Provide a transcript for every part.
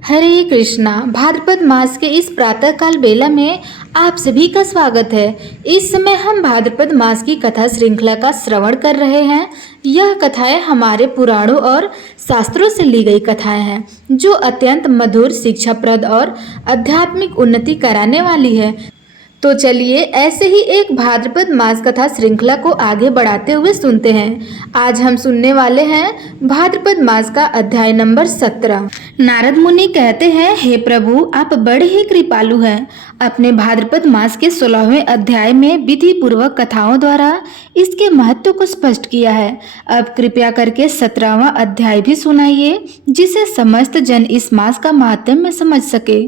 हरे कृष्णा। भाद्रपद मास के इस प्रातःकाल बेला में आप सभी का स्वागत है। इस समय हम भाद्रपद मास की कथा श्रृंखला का श्रवण कर रहे हैं। यह कथाएं हमारे पुराणों और शास्त्रों से ली गई कथाएं हैं जो अत्यंत मधुर, शिक्षाप्रद और आध्यात्मिक उन्नति कराने वाली है। तो चलिए ऐसे ही एक भाद्रपद मास कथा श्रृंखला को आगे बढ़ाते हुए सुनते हैं। आज हम सुनने वाले हैं भाद्रपद मास का अध्याय नंबर 17। नारद मुनि कहते हैं, हे प्रभु, आप बड़े ही कृपालु हैं। अपने भाद्रपद मास के 16वें अध्याय में विधि पूर्वक कथाओं द्वारा इसके महत्व को स्पष्ट किया है। अब कृपया करके 17वां अध्याय भी सुनाइए, जिसे समस्त जन इस मास का महात्म्य समझ सके।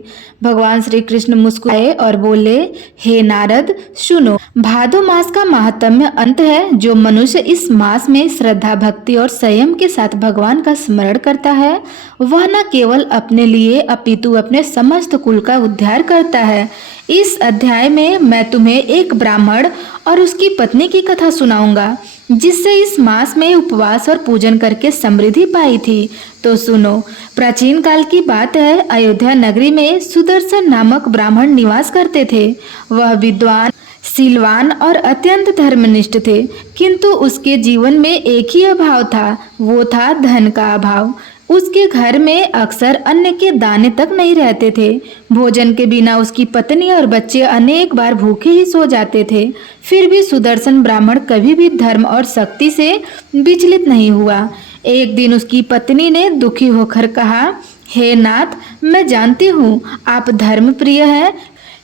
भगवान श्री कृष्ण मुस्कुराए और बोले, हे नारद, सुनो। भादो मास का महात्म्य अंत है। जो मनुष्य इस मास में श्रद्धा, भक्ति और संयम के साथ भगवान का स्मरण करता है, वह न केवल अपने लिए अपितु अपने समस्त कुल का उद्धार करता है। इस अध्याय में मैं तुम्हें एक ब्राह्मण और उसकी पत्नी की कथा सुनाऊंगा, जिससे इस मास में उपवास और पूजन करके समृद्धि पाई थी। तो सुनो। प्राचीन काल की बात है। अयोध्या नगरी में सुदर्शन नामक ब्राह्मण निवास करते थे। वह विद्वान, शीलवान और अत्यंत धर्मनिष्ठ थे, किंतु उसके जीवन में एक ही अभाव था, वो था धन का अभाव। उसके घर में अक्सर अन्न के दाने तक नहीं रहते थे। भोजन के बिना उसकी पत्नी और बच्चे अनेक बार भूखे ही सो जाते थे। फिर भी सुदर्शन ब्राह्मण कभी भी धर्म और शक्ति से विचलित नहीं हुआ। एक दिन उसकी पत्नी ने दुखी होकर कहा, हे नाथ, मैं जानती हूँ आप धर्म प्रिय हैं,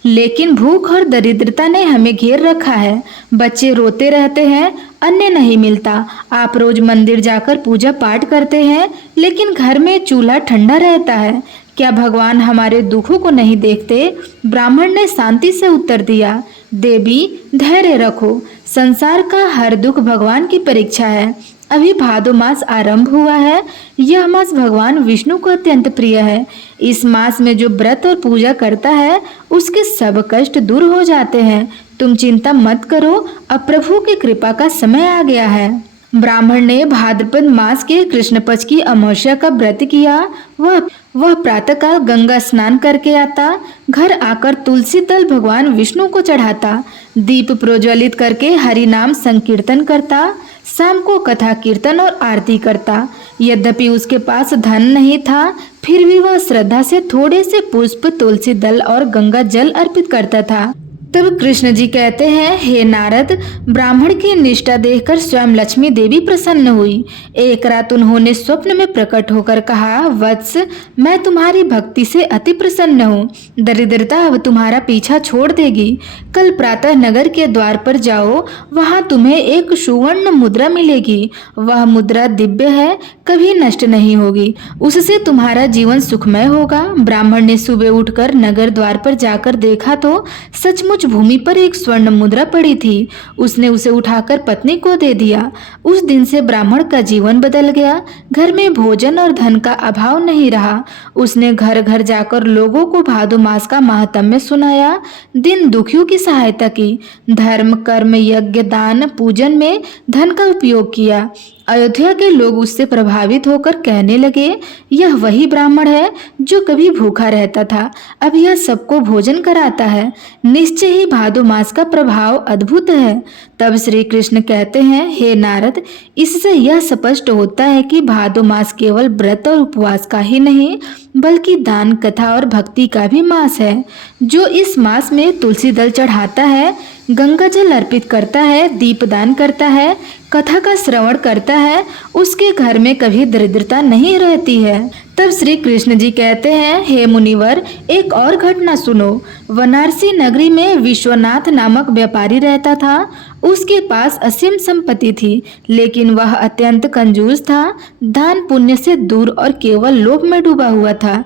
लेकिन भूख और दरिद्रता ने हमें घेर रखा है। बच्चे रोते रहते हैं, अन्न नहीं मिलता। आप रोज मंदिर जाकर पूजा पाठ करते हैं, लेकिन घर में चूल्हा ठंडा रहता है। क्या भगवान हमारे दुखों को नहीं देखते? ब्राह्मण ने शांति से उत्तर दिया, देवी, धैर्य रखो। संसार का हर दुख भगवान की परीक्षा है। अभी भादो मास आरंभ हुआ है। यह मास भगवान विष्णु को अत्यंत प्रिय है। इस मास में जो व्रत और पूजा करता है, उसके सब कष्ट दूर हो जाते हैं। तुम चिंता मत करो, अब प्रभु की कृपा का समय आ गया है। ब्राह्मण ने भाद्रपद मास के कृष्ण पक्ष की अमावस्या का व्रत किया। वह प्रातःकाल गंगा स्नान करके आता, घर आकर तुलसी दल भगवान विष्णु को चढ़ाता, दीप प्रज्वलित करके हरि नाम संकीर्तन करता, शाम को कथा कीर्तन और आरती करता। यद्यपि उसके पास धन नहीं था, फिर भी वह श्रद्धा से थोड़े से पुष्प, तुलसी दल और गंगा जल अर्पित करता था। तब कृष्ण जी कहते हैं, हे नारद, ब्राह्मण की निष्ठा देखकर स्वयं लक्ष्मी देवी प्रसन्न हुई। एक रात उन्होंने स्वप्न में प्रकट होकर कहा, वत्स, मैं तुम्हारी भक्ति से अति प्रसन्न हूँ। दरिद्रता अब तुम्हारा पीछा छोड़ देगी। कल प्रातः नगर के द्वार पर जाओ, वहाँ तुम्हें एक सुवर्ण मुद्रा मिलेगी। वह मुद्रा दिव्य है, कभी नष्ट नहीं होगी। उससे तुम्हारा जीवन सुखमय होगा। ब्राह्मण ने सुबह उठकर नगर द्वार पर जाकर देखा तो सचमुच भूमि पर एक स्वर्ण मुद्रा पड़ी थी। उसने उसे उठाकर पत्नी को दे दिया। उस दिन से ब्राह्मण का जीवन बदल गया। घर में भोजन और धन का अभाव नहीं रहा। उसने घर घर जाकर लोगों को भादो मास का महात्म्य सुनाया, दिन दुखियों की सहायता की, धर्म, कर्म, यज्ञ, दान, पूजन में धन का उपयोग किया। अयोध्या के लोग उससे प्रभावित होकर कहने लगे, यह वही ब्राह्मण है जो कभी भूखा रहता था, अब यह सबको भोजन कराता है। निश्चय ही भादो मास का प्रभाव अद्भुत है। तब श्री कृष्ण कहते हैं, हे नारद, इससे यह स्पष्ट होता है कि भादो मास केवल व्रत और उपवास का ही नहीं, बल्कि दान, कथा और भक्ति का भी मास है। जो इस मास में तुलसी दल चढ़ाता है, गंगा जल अर्पित करता है, दीपदान करता है, कथा का श्रवण करता है, उसके घर में कभी दरिद्रता नहीं रहती है। तब श्री कृष्ण जी कहते हैं, हे मुनिवर, एक और घटना सुनो। वाराणसी नगरी में विश्वनाथ नामक व्यापारी रहता था। उसके पास असीम संपत्ति थी, लेकिन वह अत्यंत कंजूस था, दान पुण्य से दूर और केवल लोभ में डूबा हुआ था।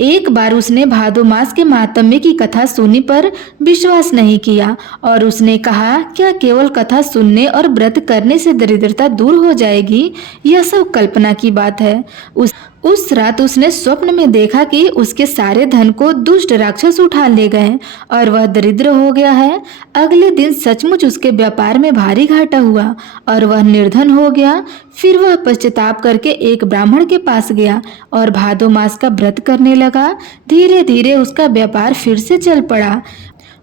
एक बार उसने भादो मास के महात्म्य की कथा सुनी पर विश्वास नहीं किया और उसने कहा, क्या केवल कथा सुनने और व्रत करने से दरिद्रता दूर हो जाएगी? यह सब कल्पना की बात है। उस रात उसने स्वप्न में देखा कि उसके सारे धन को दुष्ट राक्षस उठा ले गए और वह दरिद्र हो गया है। अगले दिन सचमुच उसके व्यापार में भारी घाटा हुआ और वह निर्धन हो गया। फिर वह पश्चाताप करके एक ब्राह्मण के पास गया और भादो मास का व्रत करने लगा। धीरे धीरे उसका व्यापार फिर से चल पड़ा।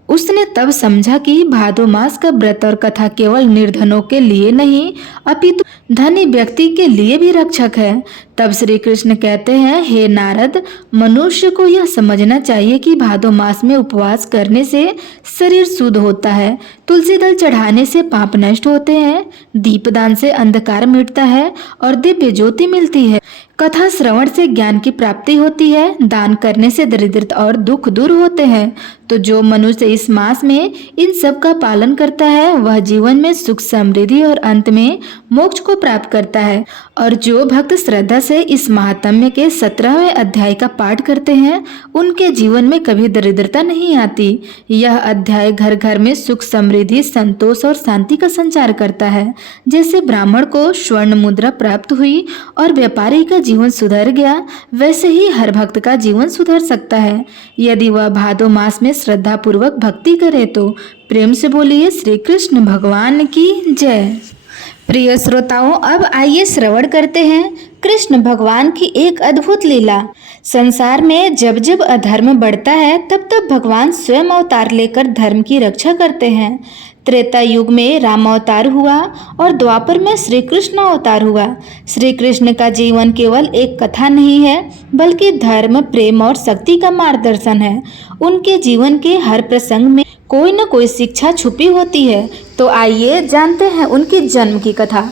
उसने तब समझा कि भादो मास का व्रत और कथा केवल निर्धनों के लिए नहीं अपितु धनी व्यक्ति के लिए भी रक्षक है। तब श्री कृष्ण कहते हैं, हे नारद, मनुष्य को यह समझना चाहिए कि भादो मास में उपवास करने से शरीर शुद्ध होता है, तुलसी दल चढ़ाने से पाप नष्ट होते हैं, दीपदान से अंधकार मिटता है और दिव्य ज्योति मिलती है, कथा श्रवण से ज्ञान की प्राप्ति होती है, दान करने से दरिद्रता और दुख दूर होते हैं। तो जो मनुष्य इस मास में इन सब का पालन करता है वह जीवन में सुख समृद्धि और अंत में मोक्ष को प्राप्त करता है। और जो भक्त श्रद्धा से इस महात्म्य के 17वें अध्याय का पाठ करते हैं उनके जीवन में कभी दरिद्रता नहीं आती। यह अध्याय घर घर में सुख समृद्धि संतोष और शांति का संचार करता है। जैसे ब्राह्मण को स्वर्ण मुद्रा प्राप्त हुई और व्यापारी का जीवन सुधर गया, वैसे ही हर भक्त का जीवन सुधर सकता है यदि वह भादो मास में श्रद्धा पूर्वक भक्ति करे तो। प्रेम से बोलिए श्री कृष्ण भगवान की जय। प्रिय श्रोताओं, अब आइए श्रवण करते हैं कृष्ण भगवान की एक अद्भुत लीला। संसार में जब जब अधर्म बढ़ता है तब तब भगवान स्वयं अवतार लेकर धर्म की रक्षा करते हैं। त्रेता युग में राम अवतार हुआ और द्वापर में श्री कृष्ण अवतार हुआ। श्री कृष्ण का जीवन केवल एक कथा नहीं है बल्कि धर्म, प्रेम और शक्ति का मार्गदर्शन है। उनके जीवन के हर प्रसंग में कोई न कोई शिक्षा छुपी होती है। तो आइए जानते हैं उनकी जन्म की कथा।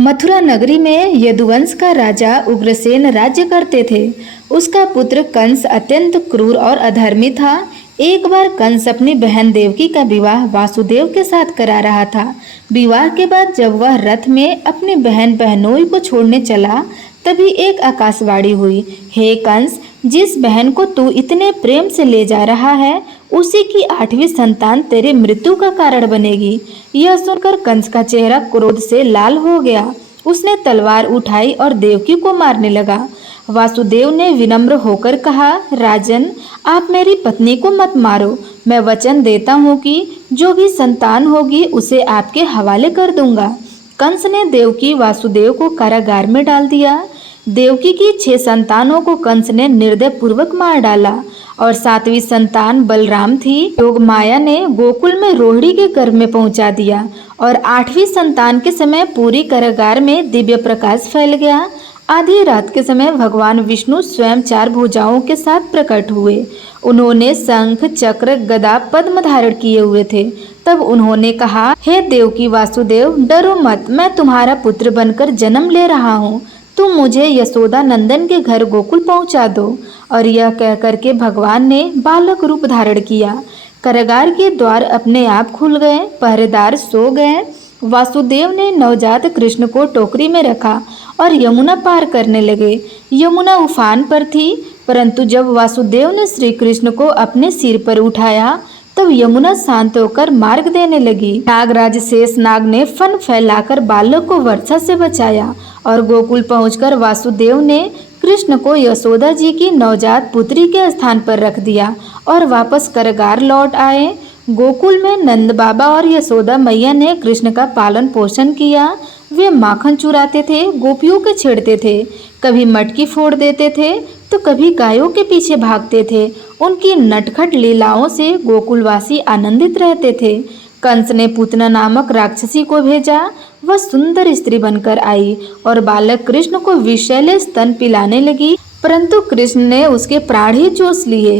मथुरा नगरी में यदुवंश का राजा उग्रसेन राज्य करते थे। उसका पुत्र कंस अत्यंत क्रूर और अधर्मी था। एक बार कंस अपनी बहन देवकी का विवाह वासुदेव के साथ करा रहा था। विवाह के बाद जब वह रथ में अपनी बहन बहनोई को छोड़ने चला तभी एक आकाशवाणी हुई, हे कंस, जिस बहन को तू इतने प्रेम से ले जा रहा है उसी की 8वीं संतान तेरे मृत्यु का कारण बनेगी। यह सुनकर कंस का चेहरा क्रोध से लाल हो गया। उसने तलवार उठाई और देवकी को मारने लगा। वासुदेव ने विनम्र होकर कहा, राजन, आप मेरी पत्नी को मत मारो। मैं वचन देता हूँ कि जो भी संतान होगी उसे आपके हवाले कर दूंगा। कंस ने देवकी वासुदेव को कारागार में डाल दिया। देवकी की 6 संतानों को कंस ने निर्दय पूर्वक मार डाला और 7वीं संतान बलराम थी। योग माया ने गोकुल में रोहिणी के गर्भ में पहुंचा दिया और 8वीं संतान के समय पूरी कारागार में दिव्य प्रकाश फैल गया। आधी रात के समय भगवान विष्णु स्वयं 4 भुजाओं के साथ प्रकट हुए। उन्होंने शंख, चक्र, गदा, पद्म धारण किए हुए थे। तब उन्होंने कहा, हे देवकी वासुदेव, डरो मत, मैं तुम्हारा पुत्र बनकर जन्म ले रहा हूँ। तुम मुझे यशोदा नंदन के घर गोकुल पहुँचा दो। और यह कहकर के भगवान ने बालक रूप धारण किया। कारागार के द्वार अपने आप खुल गए, पहरेदार सो गए। वासुदेव ने नवजात कृष्ण को टोकरी में रखा और यमुना पार करने लगे। यमुना उफान पर थी, परंतु जब वासुदेव ने श्री कृष्ण को अपने सिर पर उठाया तब यमुना शांत होकर मार्ग देने लगी। नागराज शेष नाग ने फन फैलाकर बालक को वर्षा से बचाया और गोकुल पहुंचकर वासुदेव ने कृष्ण को यशोदा जी की नवजात पुत्री के स्थान पर रख दिया और वापस कारागार लौट आए। गोकुल में नंद बाबा और यशोदा मैया ने कृष्ण का पालन पोषण किया। वे माखन चुराते थे, गोपियों के छेड़ते थे, कभी मटकी फोड़ देते थे तो कभी गायों के पीछे भागते थे। उनकी नटखट लीलाओं से गोकुलवासी आनंदित रहते थे। कंस ने पूतना नामक राक्षसी को भेजा। वह सुंदर स्त्री बनकर आई और बालक कृष्ण को विषैले स्तन पिलाने लगी, परंतु कृष्ण ने उसके प्राण ही चूस लिए।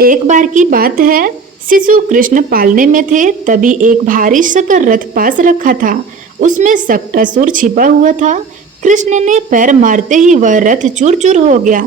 एक बार की बात है, शिशु कृष्ण पालने में थे, तभी एक भारी शकर रथ पास रखा था। उसमें सक्टासुर छिपा हुआ था। कृष्ण ने पैर मारते ही वह रथ चूर चूर हो गया।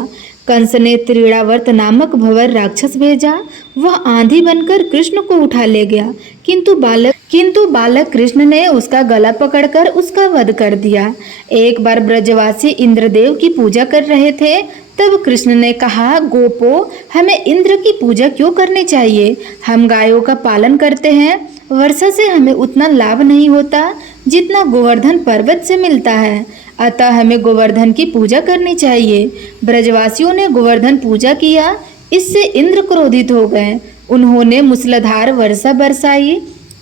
कंस ने त्रिड़ावर्त नामक भंवर राक्षस भेजा। वह आंधी बनकर कृष्ण को उठा ले गया, किंतु बालक कृष्ण ने उसका गला पकड़कर उसका वध कर दिया। एक बार ब्रजवासी इंद्रदेव की पूजा कर रहे थे, तब कृष्ण ने कहा, गोपो, हमें इंद्र की पूजा क्यों करनी चाहिए? हम गायों का पालन करते हैं, वर्षा से हमें उतना लाभ नहीं होता। जितना गोवर्धन पर्वत से मिलता है। अतः हमें गोवर्धन की पूजा करनी चाहिए। ब्रजवासियों ने गोवर्धन पूजा किया, इससे इंद्र क्रोधित हो गए। उन्होंने मूसलाधार वर्षा बरसाई।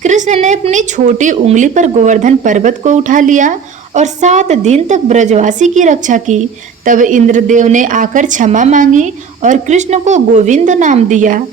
कृष्ण ने अपनी छोटी उंगली पर गोवर्धन पर्वत को उठा लिया और 7 दिन तक ब्रजवासी की रक्षा की। तब इंद्रदेव ने आकर क्षमा मांगी और कृष्ण को गोविंद नाम दिया।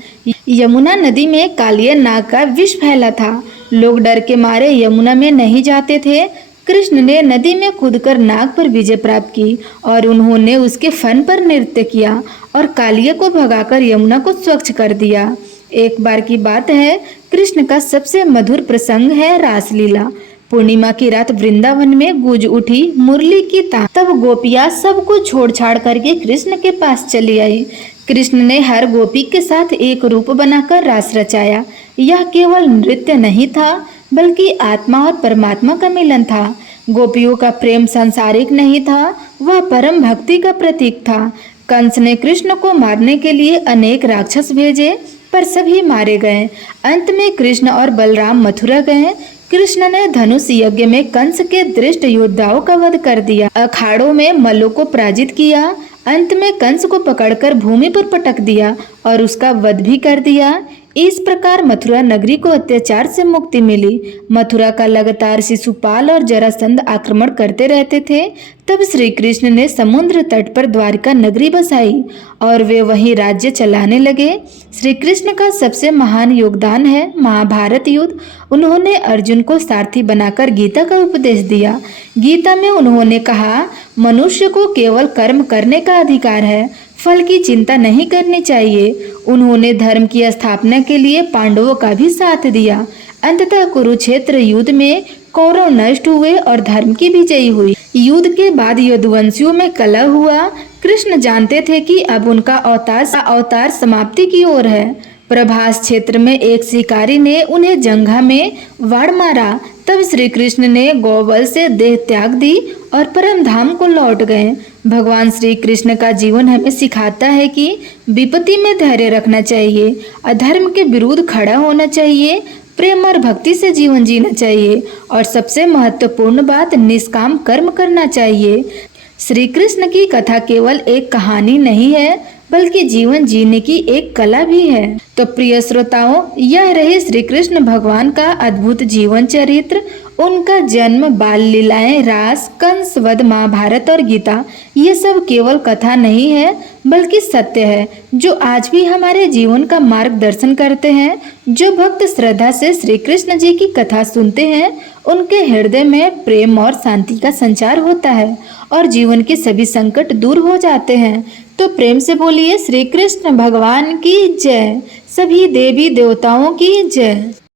यमुना नदी में कालिया नाग का विष फैला था। लोग डर के मारे यमुना में नहीं जाते थे। कृष्ण ने नदी में कूदकर नाग पर विजय प्राप्त की और उन्होंने उसके फन पर नृत्य किया और कालिया को भगाकर यमुना को स्वच्छ कर दिया। एक बार की बात है, कृष्ण का सबसे मधुर प्रसंग है रासलीला। पूर्णिमा की रात वृंदावन में गूंज उठी मुरली की तान। तब गोपियां सब कुछ छोड़ छाड़ करके कृष्ण के पास चली आई। कृष्ण ने हर गोपी के साथ एक रूप बनाकर रास रचाया। यह केवल नृत्य नहीं था, बल्कि आत्मा और परमात्मा का मिलन था। गोपियों का प्रेम सांसारिक नहीं था, वह परम भक्ति का प्रतीक था। कंस ने कृष्ण को मारने के लिए अनेक राक्षस भेजे, पर सभी मारे गए। अंत में कृष्ण और बलराम मथुरा गए। कृष्ण ने धनुष यज्ञ में कंस के दृष्ट योद्धाओं का वध कर दिया, अखाड़ों में मल्लों को पराजित किया। अंत में कंस को पकड़कर भूमि पर पटक दिया और उसका वध भी कर दिया। इस प्रकार मथुरा नगरी को अत्याचार से मुक्ति मिली। मथुरा का लगातार शिशुपाल और जरासंध आक्रमण करते रहते थे। तब श्री कृष्ण ने समुद्र तट पर द्वारिका नगरी बसाई और वे वहीं राज्य चलाने लगे। श्री कृष्ण का सबसे महान योगदान है महाभारत युद्ध। उन्होंने अर्जुन को सारथी बनाकर गीता का उपदेश दिया। गीता में उन्होंने कहा, मनुष्य को केवल कर्म करने का अधिकार है, फल की चिंता नहीं करनी चाहिए। उन्होंने धर्म की स्थापना के लिए पांडवों का भी साथ दिया। अंततः कुरुक्षेत्र युद्ध में कौरव नष्ट हुए और धर्म की विजयी हुई। युद्ध के बाद यदुवंशियों में कलह हुआ। कृष्ण जानते थे कि अब उनका अवतार समाप्ति की ओर है। प्रभास क्षेत्र में एक शिकारी ने उन्हें जंघा में वार मारा। तब श्री कृष्ण ने गौबल से देह त्याग दी और परम धाम को लौट गए। भगवान श्री कृष्ण का जीवन हमें सिखाता है कि विपत्ति में धैर्य रखना चाहिए, अधर्म के विरुद्ध खड़ा होना चाहिए, प्रेम और भक्ति से जीवन जीना चाहिए और सबसे महत्वपूर्ण बात, निष्काम कर्म करना चाहिए। श्री कृष्ण की कथा केवल एक कहानी नहीं है, बल्कि जीवन जीने की एक कला भी है। तो प्रिय श्रोताओं, यह रहे श्री कृष्ण भगवान का अद्भुत जीवन चरित्र। उनका जन्म, बाल लीलाएं, रास, कंस वध, महाभारत और गीता, ये सब केवल कथा नहीं है, बल्कि सत्य है जो आज भी हमारे जीवन का मार्गदर्शन करते हैं। जो भक्त श्रद्धा से श्री कृष्ण जी की कथा सुनते हैं, उनके हृदय में प्रेम और शांति का संचार होता है और जीवन के सभी संकट दूर हो जाते हैं। तो प्रेम से बोलिए श्री कृष्ण भगवान की जय। सभी देवी देवताओं की जय।